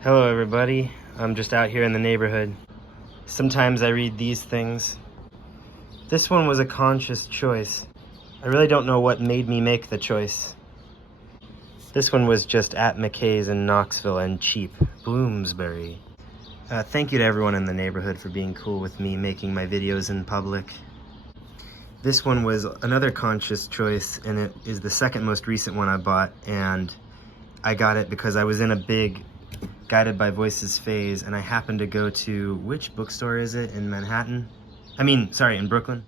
Hello everybody, I'm just out here in the neighborhood. Sometimes I read these things. This one was a conscious choice. I really don't know what made me make the choice. This one was just at McKay's in Knoxville and cheap. Bloomsbury. Thank you to everyone in the neighborhood for being cool with me making my videos in public. This one was another conscious choice, and it is the second most recent one I bought, and I got it because I was in a big Guided by Voices phase, and I happened to go to, which bookstore is it in Manhattan? In Brooklyn.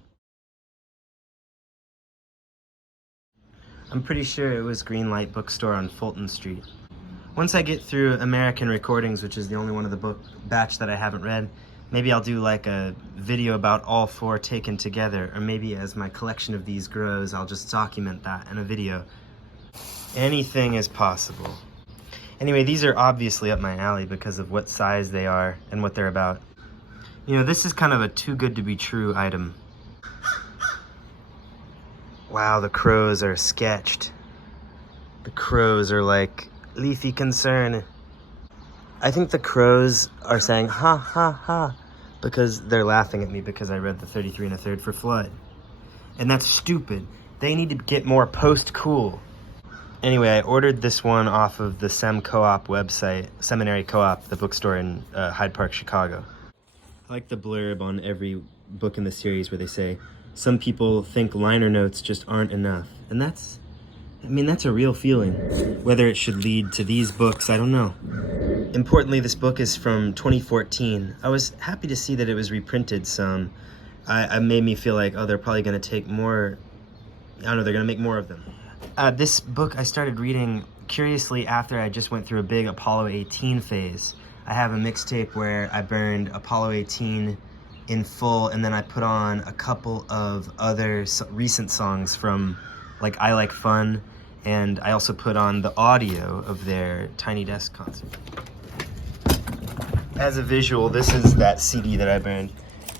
I'm pretty sure it was Greenlight Bookstore on Fulton Street. Once I get through American Recordings, which is the only one of the book batch that I haven't read, maybe I'll do like a video about all four taken together, or maybe as my collection of these grows, I'll just document that in a video. Anything is possible. Anyway, these are obviously up my alley because of what size they are and what they're about. You know, this is kind of a too good to be true item. Wow, the crows are sketched. The crows are like leafy concern. I think the crows are saying ha ha ha because they're laughing at me because I read the 33 1/3 for Flood. And that's stupid. They need to get more post-cool. Anyway, I ordered this one off of the Sem Co-op website, Seminary Co-op, the bookstore in Hyde Park, Chicago. I like the blurb on every book in the series where they say, some people think liner notes just aren't enough. And that's a real feeling. Whether it should lead to these books, I don't know. Importantly, this book is from 2014. I was happy to see that it was reprinted some. It made me feel like, oh, they're probably going to take more, I don't know, they're going to make more of them. This book I started reading curiously after I just went through a big Apollo 18 phase. I have a mixtape where I burned Apollo 18 in full, and then I put on a couple of other recent songs from like I Like Fun, and I also put on the audio of their Tiny Desk concert. As a visual, this is that CD that I burned.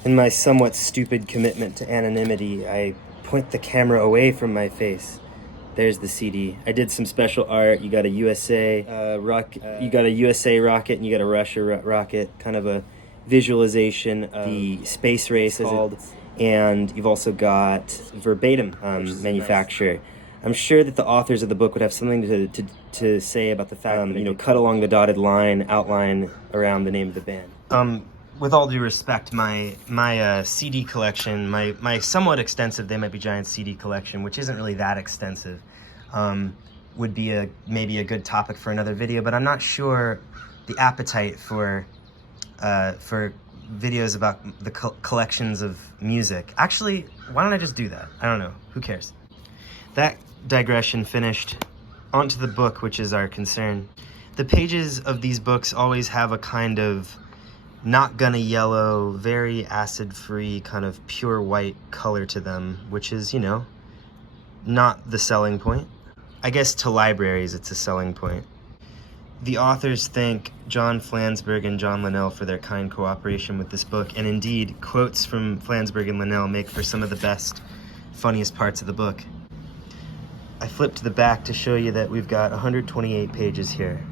In my somewhat stupid commitment to anonymity, I point the camera away from my face. There's the CD. I did some special art. You got a USA you got a USA rocket, and you got a Russia rocket. Kind of a visualization of the space race, as called. And you've also got verbatim manufacturer. Nice. I'm sure that the authors of the book would have something to say about the fact that, cut along the dotted line, outline around the name of the band. With all due respect, my CD collection, my somewhat extensive They Might Be Giants CD collection, which isn't really that extensive, would be maybe a good topic for another video, but I'm not sure the appetite for videos about the collections of music. Actually, why don't I just do that? I don't know. Who cares? That digression finished. On to the book, which is our concern. The pages of these books always have a kind of not gonna yellow, very acid-free, kind of pure white color to them, which is, not the selling point. I guess to libraries it's a selling point. The authors thank John Flansburgh and John Linnell for their kind cooperation with this book, and indeed, quotes from Flansburgh and Linnell make for some of the best, funniest parts of the book. I flipped to the back to show you that we've got 128 pages here.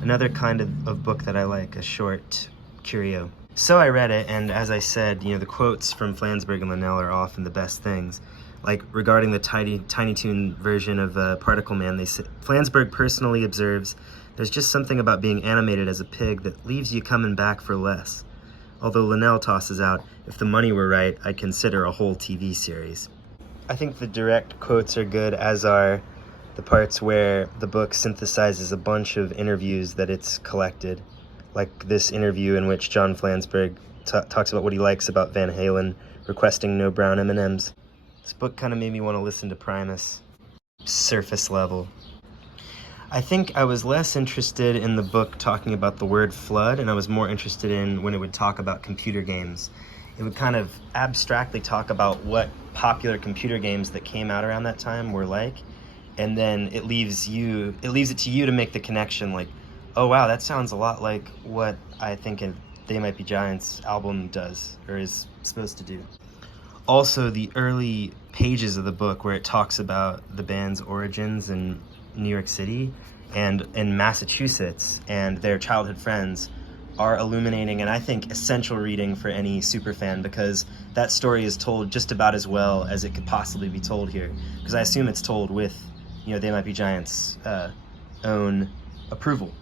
Another kind of book that I like, a short curio. So I read it, and as I said, the quotes from Flansburgh and Linnell are often the best things. Like regarding the Tiny Toon version of Particle Man, they say, Flansburgh personally observes, there's just something about being animated as a pig that leaves you coming back for less. Although Linnell tosses out, if the money were right, I'd consider a whole TV series. I think the direct quotes are good, as are the parts where the book synthesizes a bunch of interviews that it's collected. Like this interview in which John Flansburgh talks about what he likes about Van Halen, requesting no brown M&Ms. This book kind of made me want to listen to Primus. Surface level. I think I was less interested in the book talking about the word flood, and I was more interested in when it would talk about computer games. It would kind of abstractly talk about what popular computer games that came out around that time were like, and then it leaves it to you to make the connection, like, oh wow, that sounds a lot like what I think They Might Be Giants album does, or is supposed to do. Also, the early pages of the book where it talks about the band's origins in New York City and in Massachusetts and their childhood friends are illuminating and I think essential reading for any superfan, because that story is told just about as well as it could possibly be told here. Because I assume it's told with, They Might Be Giants' own approval,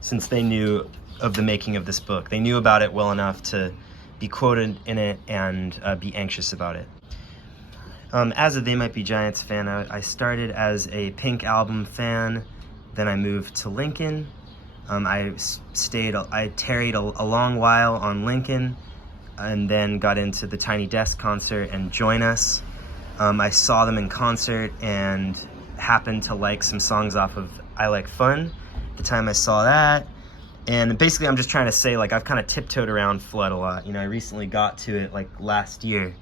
since they knew of the making of this book. They knew about it well enough to be quoted in it and be anxious about it. As a They Might Be Giants fan, I started as a Pink Album fan, then I moved to Lincoln. I tarried a long while on Lincoln, and then got into the Tiny Desk concert and Join Us. I saw them in concert and happened to like some songs off of I Like Fun the time I saw that. And basically I'm just trying to say, I've kind of tiptoed around Flood a lot. I recently got to it last year,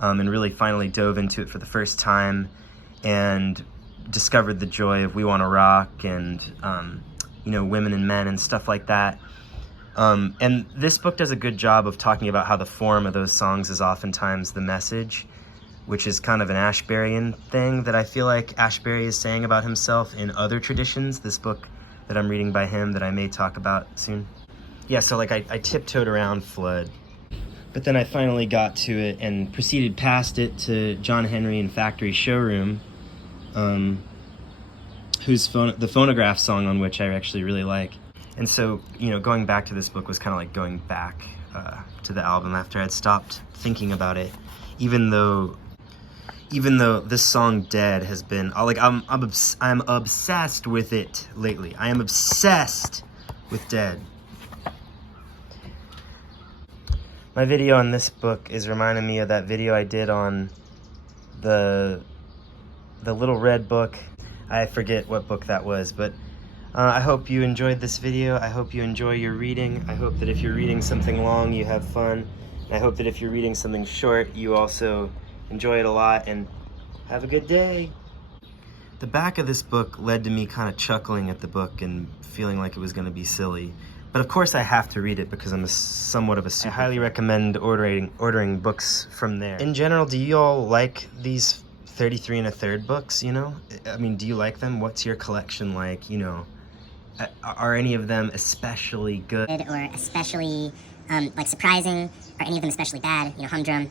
and really finally dove into it for the first time and discovered the joy of We Wanna Rock and Women and Men and stuff like that. And this book does a good job of talking about how the form of those songs is oftentimes the message, which is kind of an Ashberyan thing that I feel like Ashbery is saying about himself in other traditions. This book that I'm reading by him that I may talk about soon. Yeah, so I tiptoed around Flood, but then I finally got to it and proceeded past it to John Henry and Factory Showroom, the phonograph song on which I actually really like. And so, going back to this book was kind of like going back to the album after I'd stopped thinking about it, even though this song Dead has been, I'm obsessed with it lately. I am obsessed with Dead. My video on this book is reminding me of that video I did on the Little Red Book. I forget what book that was, but I hope you enjoyed this video. I hope you enjoy your reading. I hope that if you're reading something long, you have fun. And I hope that if you're reading something short, you also enjoy it a lot, and have a good day. The back of this book led to me kind of chuckling at the book and feeling like it was going to be silly. But of course I have to read it because I'm somewhat of a super. I highly recommend ordering books from there. In general, do you all like these 33 1/3 books, I mean, do you like them? What's your collection like, Are any of them especially good? Or especially, surprising? Or any of them especially bad? Humdrum?